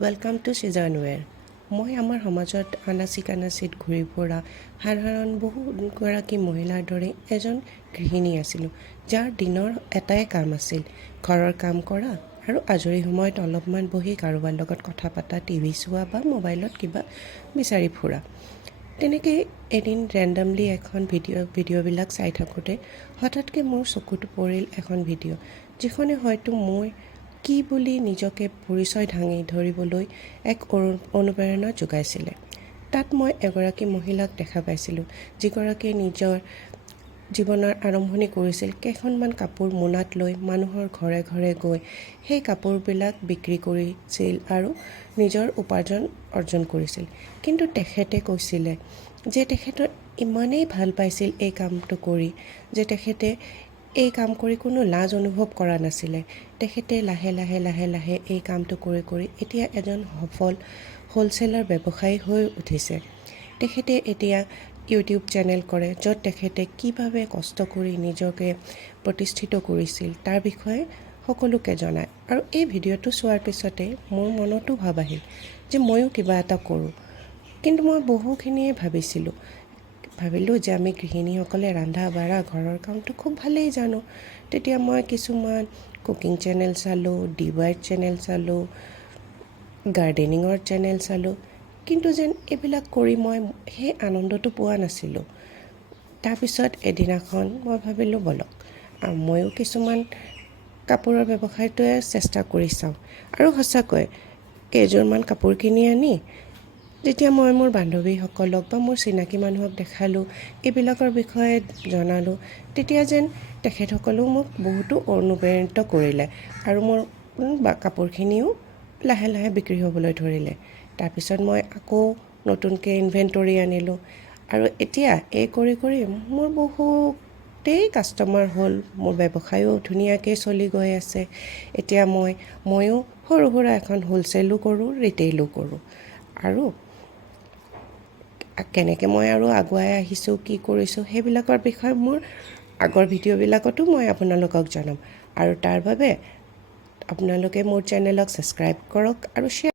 Welcome to চিজনৱেৰ। মই আমাৰ সমাজত আনাচি কানাচিত ঘূৰি ফুৰা সাধাৰণ বহুগৰাকী মহিলাৰ দৰে এজন গৃহিণী আছিলোঁ, যাৰ দিনৰ এটাই কাম আছিল ঘৰৰ কাম কৰা আৰু আজৰি সময়ত অলপমান বহি কাৰোবাৰ লগত কথা পতা, টিভি চোৱা বা মোবাইলত কিবা বিচাৰি ফুৰা। তেনেকৈ এদিন ৰেণ্ডামলি এখন ভিডিঅ'বিলাক চাই থাকোঁতে হঠাৎকৈ মোৰ চকুত পৰিল এখন ভিডিঅ', যিখনে হয়তো মই কি বুলি নিজকে পৰিচয় দাঙি ধৰিবলৈ এক অনুপ্ৰেৰণা যোগাইছিলে। তাত মই এগৰাকী মহিলাক দেখা পাইছিলোঁ, যিগৰাকীয়ে নিজৰ জীৱনৰ আৰম্ভণি কৰিছিল কেইখনমান কাপোৰ মোনাত লৈ মানুহৰ ঘৰে ঘৰে গৈ সেই কাপোৰবিলাক বিক্ৰী কৰিছিল আৰু নিজৰ উপাৰ্জন অৰ্জন কৰিছিল। কিন্তু তেখেতে কৈছিলে যে তেখেতৰ ইমানেই ভাল পাইছিল এই কামটো কৰি যে তেখেতে এই কাম কৰি কোনো লাজ অনুভৱ কৰা নাছিলে। তেখেতে লাহে লাহে এই কামটো কৰি এতিয়া এজন সফল হ'লচেলাৰ ব্যৱসায়ী হৈ উঠিছে। তেখেতে এতিয়া ইউটিউব চেনেল কৰে, য'ত তেখেতে কিভাৱে কষ্ট কৰি নিজকে প্ৰতিষ্ঠিত কৰিছিল তাৰ বিষয়ে সকলোকে জনায়। আৰু এই ভিডিঅ'টো চোৱাৰ পিছতে মোৰ মনতো ভাব আহিল যে ময়ো কিবা এটা কৰোঁ। কিন্তু মই বহুখিনিয়ে ভাবিলোঁ যে আমি গৃহিণীসকলে ৰন্ধা বঢ়া ঘৰৰ কামটো খুব ভালেই জানো। তেতিয়া মই কিছুমান কুকিং চেনেল চালোঁ, DIY চেনেল চালোঁ, গাৰ্ডেনিঙৰ চেনেল চালোঁ, কিন্তু যেন এইবিলাক কৰি মই সেই আনন্দটো পোৱা নাছিলোঁ। তাৰপিছত এদিনাখন মই ভাবিলোঁ ব'লক ময়ো কিছুমান কাপোৰৰ ব্যৱসায়টোৱে চেষ্টা কৰি চাওঁ। আৰু সঁচাকৈ কেইযোৰমান কাপোৰ কিনি আনি যেতিয়া মই মোৰ বান্ধৱীসকলক বা মোৰ চিনাকি মানুহক দেখালোঁ, এইবিলাকৰ বিষয়ে জনালোঁ, তেতিয়া যেন তেখেতসকলেও মোক বহুতো অনুপ্ৰাণিত কৰিলে আৰু মোৰ কাপোৰখিনিও লাহে লাহে বিক্ৰী হ'বলৈ ধৰিলে। তাৰপিছত মই আকৌ নতুনকৈ ইনভেণ্টৰী আনিলোঁ আৰু এতিয়া এই কৰি মোৰ বহুতেই কাষ্টমাৰ হ'ল, মোৰ ব্যৱসায়ো ধুনীয়াকৈ চলি গৈ আছে। এতিয়া ময়ো সৰু সুৰা এখন হ'লচেলো কৰোঁ, ৰিটেইলো কৰোঁ। আৰু কেনেকৈ মই আৰু আগুৱাই আহিছোঁ, কি কৰিছোঁ, সেইবিলাকৰ বিষয়ে মোৰ আগৰ ভিডিঅ'বিলাকতো মই আপোনালোকক জনাম। আৰু তাৰ বাবে আপোনালোকে মোৰ চেনেলক ছাবস্ক্ৰাইব কৰক আৰু শ্বেয়াৰ